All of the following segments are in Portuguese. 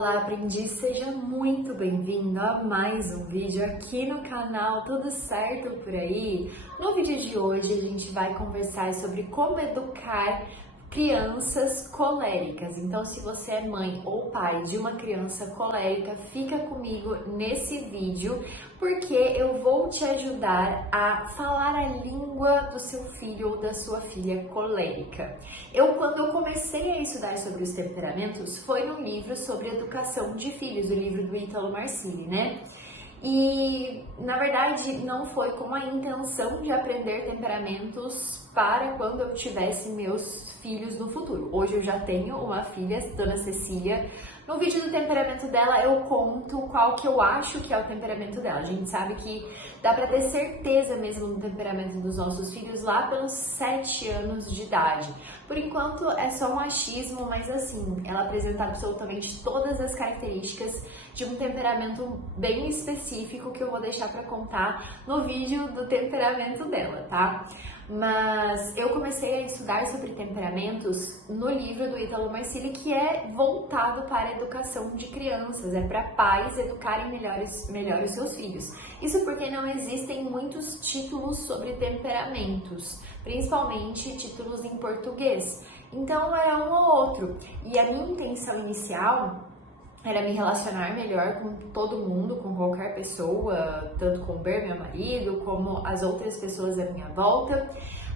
Olá, aprendiz, seja muito bem-vindo a mais um vídeo aqui no canal. Tudo certo por aí? No vídeo de hoje a gente vai conversar sobre como educar crianças coléricas. Então, se você é mãe ou pai de uma criança colérica, fica comigo nesse vídeo porque eu vou te ajudar a falar a língua do seu filho ou da sua filha colérica. Quando eu comecei a estudar sobre os temperamentos, foi no livro sobre educação de filhos, o livro do Ítalo Marcilli, né? E, na verdade, não foi com a intenção de aprender temperamentos para quando eu tivesse meus filhos no futuro. Hoje eu já tenho uma filha, Dona Cecília. No vídeo do temperamento dela eu conto qual que eu acho que é o temperamento dela. A gente sabe que dá pra ter certeza mesmo do temperamento dos nossos filhos lá pelos 7 anos de idade. Por enquanto é só um achismo, mas assim, ela apresenta absolutamente todas as características de um temperamento bem específico que eu vou deixar pra contar no vídeo do temperamento dela, tá? Mas eu comecei a estudar sobre temperamentos no livro do Ítalo Marcilli, que é voltado para a educação de crianças, é para pais educarem melhor os seus filhos. Isso porque não existem muitos títulos sobre temperamentos, principalmente títulos em português. Então era um ou outro. E a minha intenção inicial era me relacionar melhor com todo mundo, com qualquer pessoa, tanto com o Ber, meu marido, como as outras pessoas à minha volta,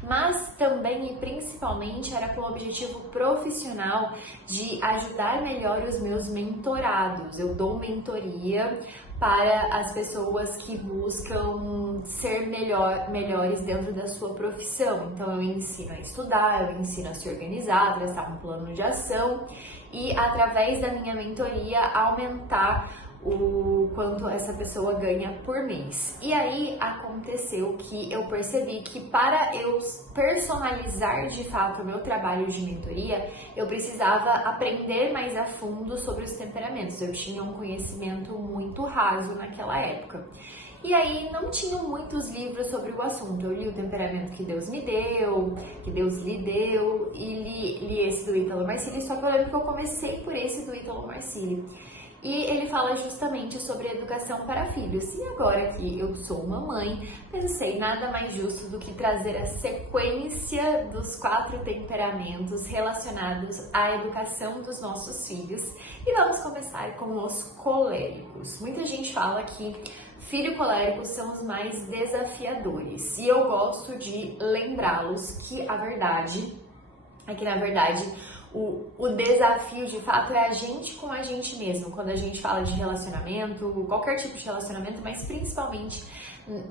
mas também e principalmente era com o objetivo profissional de ajudar melhor os meus mentorados. Eu dou mentoria para as pessoas que buscam ser melhores dentro da sua profissão. Então eu ensino a estudar, eu ensino a se organizar, a traçar um plano de ação e através da minha mentoria aumentar o quanto essa pessoa ganha por mês. E aí aconteceu que eu percebi que para eu personalizar de fato o meu trabalho de mentoria, eu precisava aprender mais a fundo sobre os temperamentos. Eu tinha um conhecimento muito raso naquela época. E aí não tinham muitos livros sobre o assunto. Eu li o Temperamento que Deus me deu, que Deus lhe deu, e li esse do Ítalo Marcilli, só que eu lembro que eu comecei por esse do Ítalo Marcilli. E ele fala justamente sobre educação para filhos. E agora que eu sou uma mãe, pensei nada mais justo do que trazer a sequência dos 4 temperamentos relacionados à educação dos nossos filhos. E vamos começar com os coléricos. Muita gente fala que filho colérico são os mais desafiadores. E eu gosto de lembrá-los que a verdade é que, na verdade, o desafio de fato é a gente com a gente mesmo, quando a gente fala de relacionamento, qualquer tipo de relacionamento, mas principalmente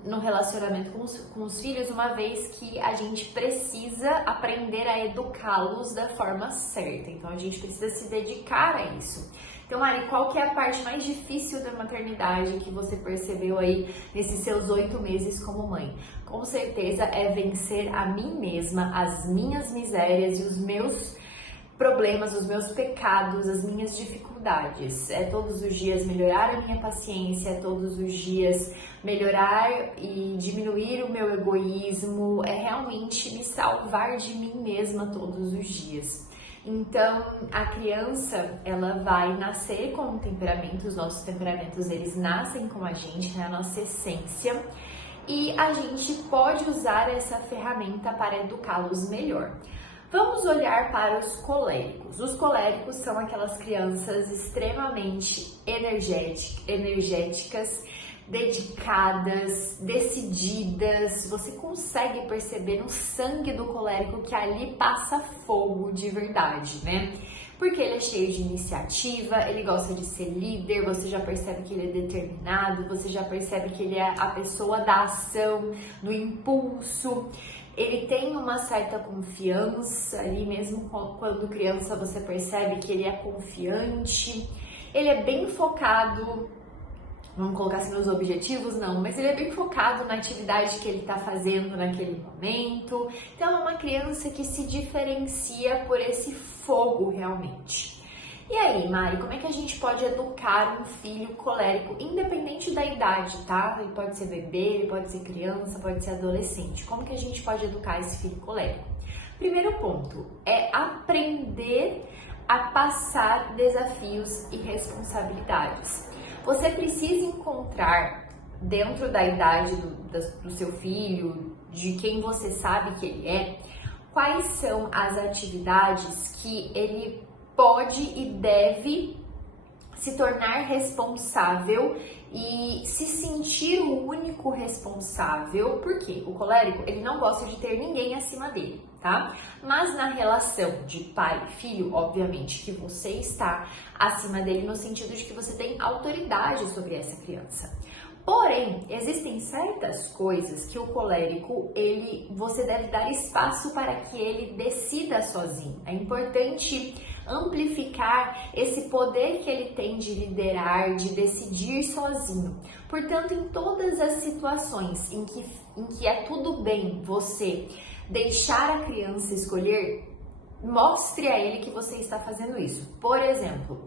no relacionamento com os filhos, uma vez que a gente precisa aprender a educá-los da forma certa. Então a gente precisa se dedicar a isso. Então, Mari, qual que é a parte mais difícil da maternidade que você percebeu aí nesses seus 8 meses como mãe? Com certeza é vencer a mim mesma, as minhas misérias e os meus problemas, os meus pecados, as minhas dificuldades. É todos os dias melhorar a minha paciência, é todos os dias melhorar e diminuir o meu egoísmo, é realmente me salvar de mim mesma todos os dias. Então, a criança, ela vai nascer com um temperamento, os nossos temperamentos, eles nascem com a gente, né, a nossa essência, e a gente pode usar essa ferramenta para educá-los melhor. Vamos olhar para os coléricos. Os coléricos são aquelas crianças extremamente energéticas, dedicadas, decididas. Você consegue perceber no sangue do colérico que ali passa fogo de verdade, né? Porque ele é cheio de iniciativa, ele gosta de ser líder, você já percebe que ele é determinado, você já percebe que ele é a pessoa da ação, do impulso. Ele tem uma certa confiança ali, mesmo quando criança você percebe que ele é confiante. Ele é bem focado, vamos colocar assim nos objetivos, não, mas ele é bem focado na atividade que ele está fazendo naquele momento. Então é uma criança que se diferencia por esse fogo realmente. E aí, Mari, como é que a gente pode educar um filho colérico, independente da idade, tá? Ele pode ser bebê, ele pode ser criança, pode ser adolescente. Como que a gente pode educar esse filho colérico? Primeiro ponto é aprender a passar desafios e responsabilidades. Você precisa encontrar, dentro da idade do seu filho, de quem você sabe que ele é, quais são as atividades que ele pode e deve se tornar responsável e se sentir o único responsável. Porque o colérico, ele não gosta de ter ninguém acima dele, tá? Mas na relação de pai e filho, obviamente que você está acima dele no sentido de que você tem autoridade sobre essa criança. Porém, existem certas coisas que o colérico, você deve dar espaço para que ele decida sozinho. É importante amplificar esse poder que ele tem de liderar, de decidir sozinho. Portanto, em todas as situações em que é tudo bem você deixar a criança escolher, mostre a ele que você está fazendo isso. Por exemplo,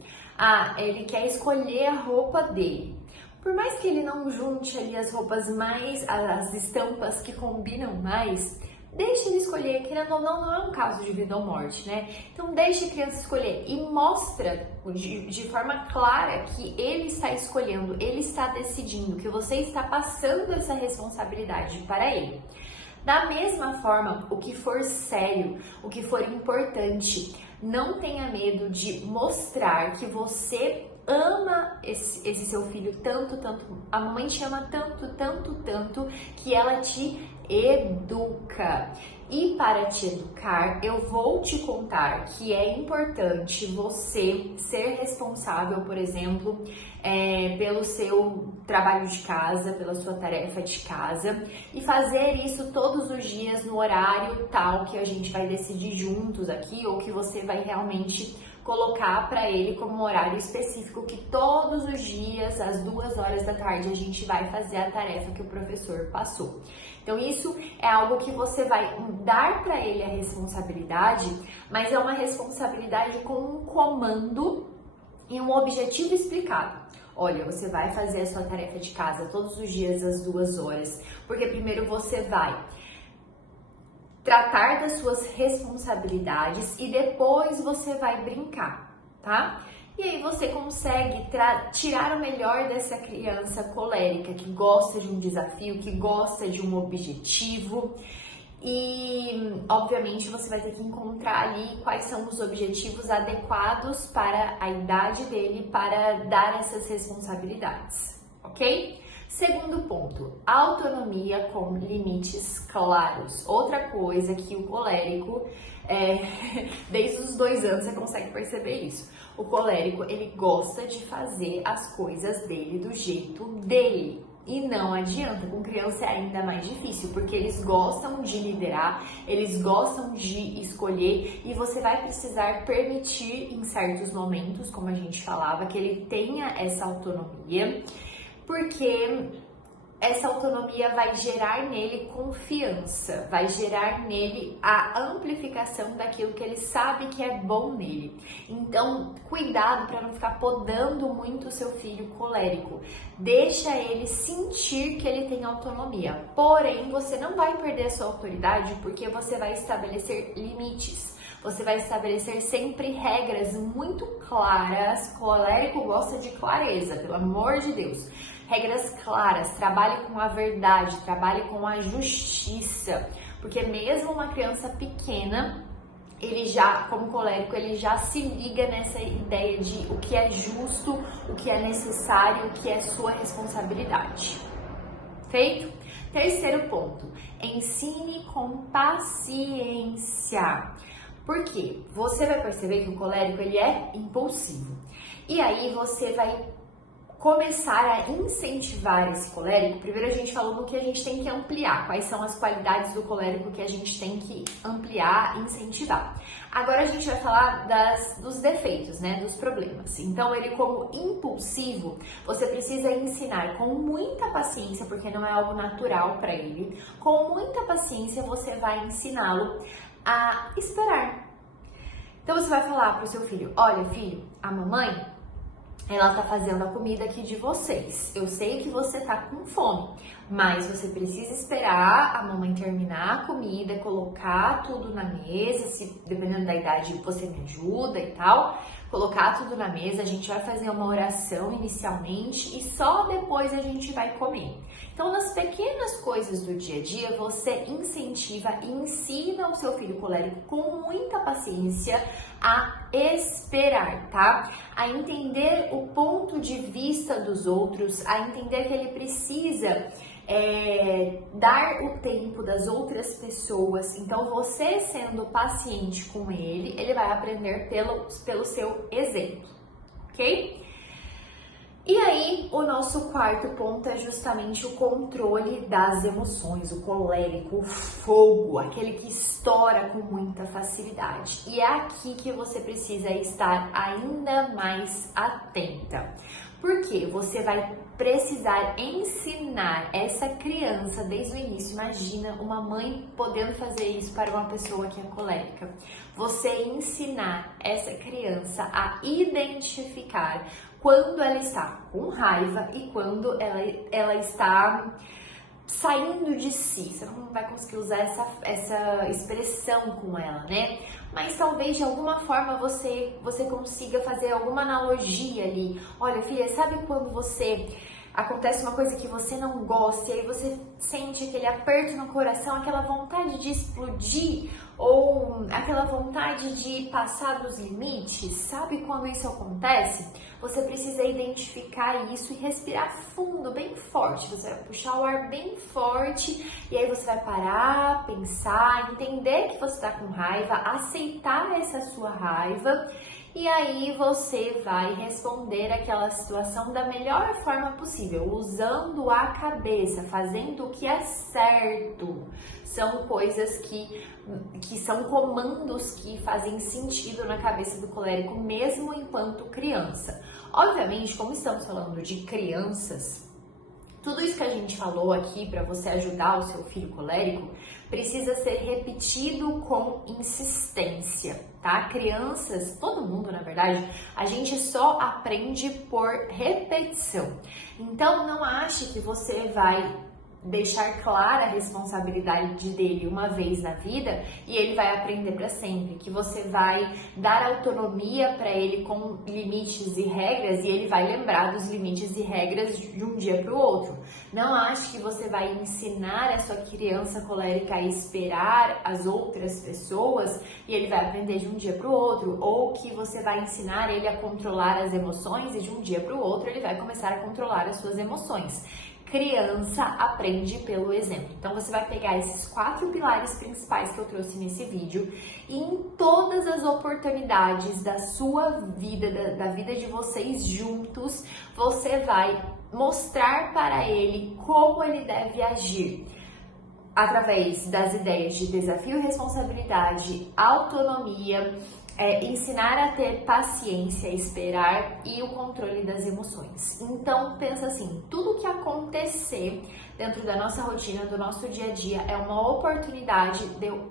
ele quer escolher a roupa dele. Por mais que ele não junte ali as roupas as estampas que combinam mais, deixe ele escolher, querendo ou não é um caso de vida ou morte, né? Então deixe a criança escolher e mostra de forma clara que ele está escolhendo, ele está decidindo, que você está passando essa responsabilidade para ele. Da mesma forma, o que for sério, o que for importante, não tenha medo de mostrar que você ama esse seu filho tanto, a mamãe te ama tanto, que ela te educa. E para te educar, eu vou te contar que é importante você ser responsável, por exemplo, pelo seu trabalho de casa, pela sua tarefa de casa e fazer isso todos os dias no horário tal que a gente vai decidir juntos aqui ou que você vai realmente colocar para ele como um horário específico que todos os dias, às 2 horas da tarde, a gente vai fazer a tarefa que o professor passou. Então isso é algo que você vai dar para ele a responsabilidade, mas é uma responsabilidade com um comando e um objetivo explicado. Olha, você vai fazer a sua tarefa de casa todos os dias às 2 horas, porque primeiro você vai tratar das suas responsabilidades e depois você vai brincar, tá? E aí você consegue tirar o melhor dessa criança colérica que gosta de um desafio, que gosta de um objetivo. E, obviamente, você vai ter que encontrar ali quais são os objetivos adequados para a idade dele para dar essas responsabilidades, ok? Segundo ponto, autonomia com limites claros. Outra coisa que o colérico, desde os 2 anos você consegue perceber isso. O colérico, ele gosta de fazer as coisas dele do jeito dele. E não adianta, com criança é ainda mais difícil, porque eles gostam de liderar, eles gostam de escolher e você vai precisar permitir em certos momentos, como a gente falava, que ele tenha essa autonomia, porque essa autonomia vai gerar nele confiança, vai gerar nele a amplificação daquilo que ele sabe que é bom nele. Então, cuidado para não ficar podando muito o seu filho colérico. Deixa ele sentir que ele tem autonomia. Porém, você não vai perder a sua autoridade porque você vai estabelecer limites. Você vai estabelecer sempre regras muito claras. O colérico gosta de clareza, pelo amor de Deus. Regras claras, trabalhe com a verdade, trabalhe com a justiça, porque mesmo uma criança pequena, ele já, como colérico, ele já se liga nessa ideia de o que é justo, o que é necessário, o que é sua responsabilidade. Feito? Terceiro ponto, ensine com paciência. Por quê? Você vai perceber que o colérico, ele é impulsivo. E aí você vai começar a incentivar esse colérico. Primeiro a gente falou no que a gente tem que ampliar, quais são as qualidades do colérico que a gente tem que ampliar e incentivar. Agora a gente vai falar dos defeitos, né, dos problemas. Então ele, como impulsivo, você precisa ensinar com muita paciência, porque não é algo natural para ele. Com muita paciência você vai ensiná-lo a esperar. Então você vai falar para o seu filho: olha, filho, a mamãe ela tá fazendo a comida aqui de vocês. Eu sei que você tá com fome, mas você precisa esperar a mamãe terminar a comida, colocar tudo na mesa, se dependendo da idade você me ajuda e tal, colocar tudo na mesa, a gente vai fazer uma oração inicialmente e só depois a gente vai comer. Então, nas pequenas coisas do dia a dia, você incentiva e ensina o seu filho colérico com muita paciência a esperar, tá? A entender o ponto de vista dos outros, a entender que ele precisa dar o tempo das outras pessoas. Então, você sendo paciente com ele, ele vai aprender pelo seu exemplo, ok? E aí, o nosso quarto ponto é justamente o controle das emoções, o colérico, o fogo, aquele que estoura com muita facilidade. E é aqui que você precisa estar ainda mais atenta. Porque você vai precisar ensinar essa criança desde o início. Imagina uma mãe podendo fazer isso para uma pessoa que é colérica. Você ensinar essa criança a identificar quando ela está com raiva e quando ela está saindo de si. Você não vai conseguir usar essa expressão com ela, né? Mas talvez de alguma forma você consiga fazer alguma analogia ali. Olha, filha, sabe quando acontece uma coisa que você não gosta e aí você sente aquele aperto no coração, aquela vontade de explodir ou aquela vontade de passar dos limites? Sabe quando isso acontece? Você precisa identificar isso e respirar fundo, bem forte. Você vai puxar o ar bem forte e aí você vai parar, pensar, entender que você está com raiva, aceitar essa sua raiva. E aí você vai responder aquela situação da melhor forma possível, usando a cabeça, fazendo o que é certo. São coisas que são comandos que fazem sentido na cabeça do colérico, mesmo enquanto criança. Obviamente, como estamos falando de crianças, tudo isso que a gente falou aqui para você ajudar o seu filho colérico precisa ser repetido com insistência, tá? Crianças, todo mundo na verdade, a gente só aprende por repetição. Então não ache que você vai deixar clara a responsabilidade dele uma vez na vida e ele vai aprender para sempre, que você vai dar autonomia para ele com limites e regras e ele vai lembrar dos limites e regras de um dia para o outro. Não ache que você vai ensinar a sua criança colérica a esperar as outras pessoas e ele vai aprender de um dia para o outro, ou que você vai ensinar ele a controlar as emoções e de um dia para o outro ele vai começar a controlar as suas emoções. Criança aprende pelo exemplo. Então você vai pegar esses 4 pilares principais que eu trouxe nesse vídeo e em todas as oportunidades da sua vida, da vida de vocês juntos, você vai mostrar para ele como ele deve agir. Através das ideias de desafio e responsabilidade, autonomia, ensinar a ter paciência, esperar e o controle das emoções. Então, pensa assim, tudo que acontecer dentro da nossa rotina, do nosso dia a dia, é uma oportunidade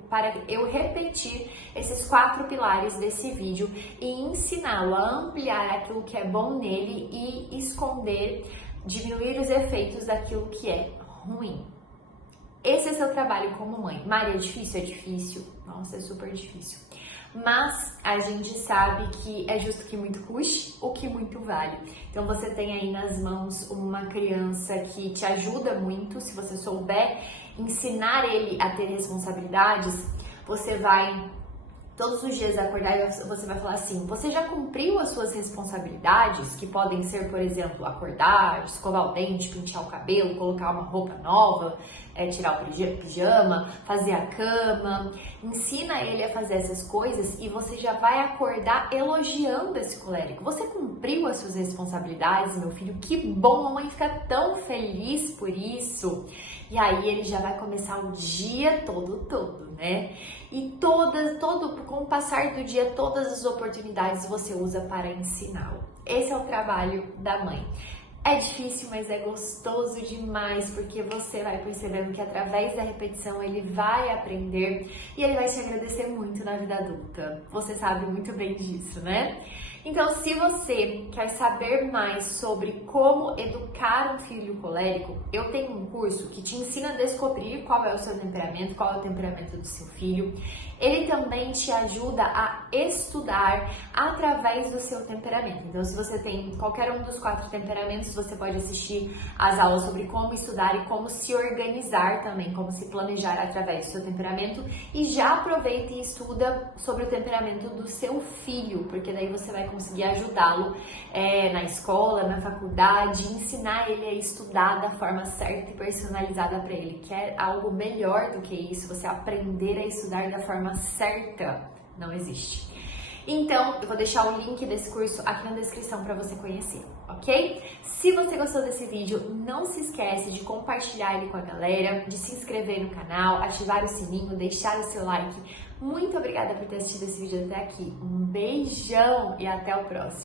para eu repetir esses 4 pilares desse vídeo e ensiná-lo a ampliar aquilo que é bom nele e esconder, diminuir os efeitos daquilo que é ruim. Esse é seu trabalho como mãe. Maria, é difícil? É difícil. Nossa, é super difícil. Mas a gente sabe que é justo que muito custe, o que muito vale. Então você tem aí nas mãos uma criança que te ajuda muito. Se você souber ensinar ele a ter responsabilidades, você vai todos os dias acordar e você vai falar assim: você já cumpriu as suas responsabilidades, que podem ser, por exemplo, acordar, escovar o dente, pentear o cabelo, colocar uma roupa nova, tirar o pijama, fazer a cama. Ensina ele a fazer essas coisas e você já vai acordar elogiando esse colérico. Você cumpriu as suas responsabilidades, meu filho? Que bom, a mãe fica tão feliz por isso. E aí ele já vai começar o dia todo, né? E com o passar do dia, todas as oportunidades você usa para ensiná-lo. Esse é o trabalho da mãe. É difícil, mas é gostoso demais, porque você vai percebendo que através da repetição ele vai aprender e ele vai te agradecer muito na vida adulta. Você sabe muito bem disso, né? Então, se você quer saber mais sobre como educar um filho colérico, eu tenho um curso que te ensina a descobrir qual é o seu temperamento, qual é o temperamento do seu filho. Ele também te ajuda a estudar através do seu temperamento. Então, se você tem qualquer um dos 4 temperamentos, você pode assistir as aulas sobre como estudar e como se organizar também, como se planejar através do seu temperamento. E já aproveita e estuda sobre o temperamento do seu filho, porque daí você vai conseguir ajudá-lo na escola, na faculdade, ensinar ele a estudar da forma certa e personalizada para ele. Quer algo melhor do que isso? Você aprender a estudar da forma certa? Não existe. Então, eu vou deixar o link desse curso aqui na descrição para você conhecer, ok? Se você gostou desse vídeo, não se esquece de compartilhar ele com a galera, de se inscrever no canal, ativar o sininho, deixar o seu like. Muito obrigada por ter assistido esse vídeo até aqui. Um beijão e até o próximo!